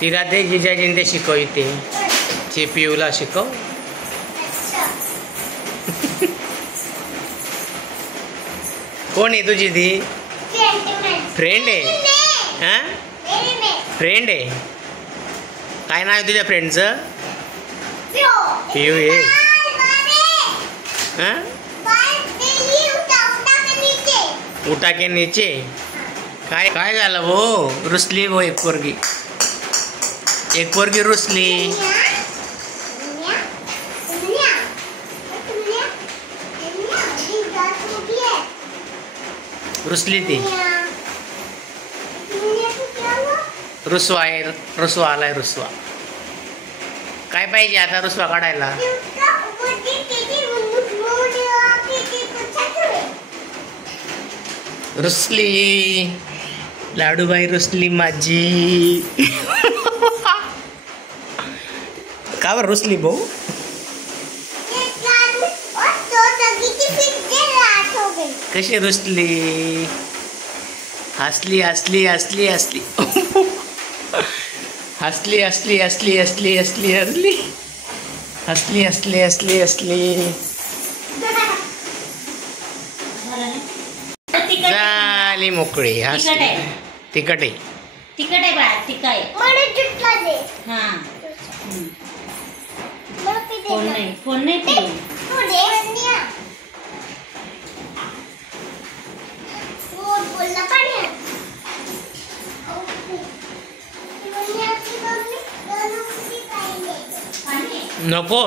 तिला ते जिजाजीने ते शिकव इथे चिपीयूला शिकव. कोण आहे तुझी ती? फ्रेंड आहे. हां फ्रेंड आहे. काय नाव आहे तुझ्या फ्रेंडचं? पियू आहे. हां उठा के नीचे. काय काय झालं भो? रुसली भो एक पोरगी. एक पोरगी रुसली. रुसली ती. रुसवा आहे. रुसवा आलाय. रुसवा काय पाहिजे आता रुसवा काढायला? रुसली लाडूबाई. रुसली माझी. का बरं रुसली भाऊ? कशी रुसली? हसली हसली हसली हसली हसली हसली हसली हसली हसली हसली हसली हसली हसली हसली. झाली मोकळी. हसली. तिखट आहे. तिखट आहे बाळा. तिखट आहे. हां फोन नाही. फोन नाही ते. नको.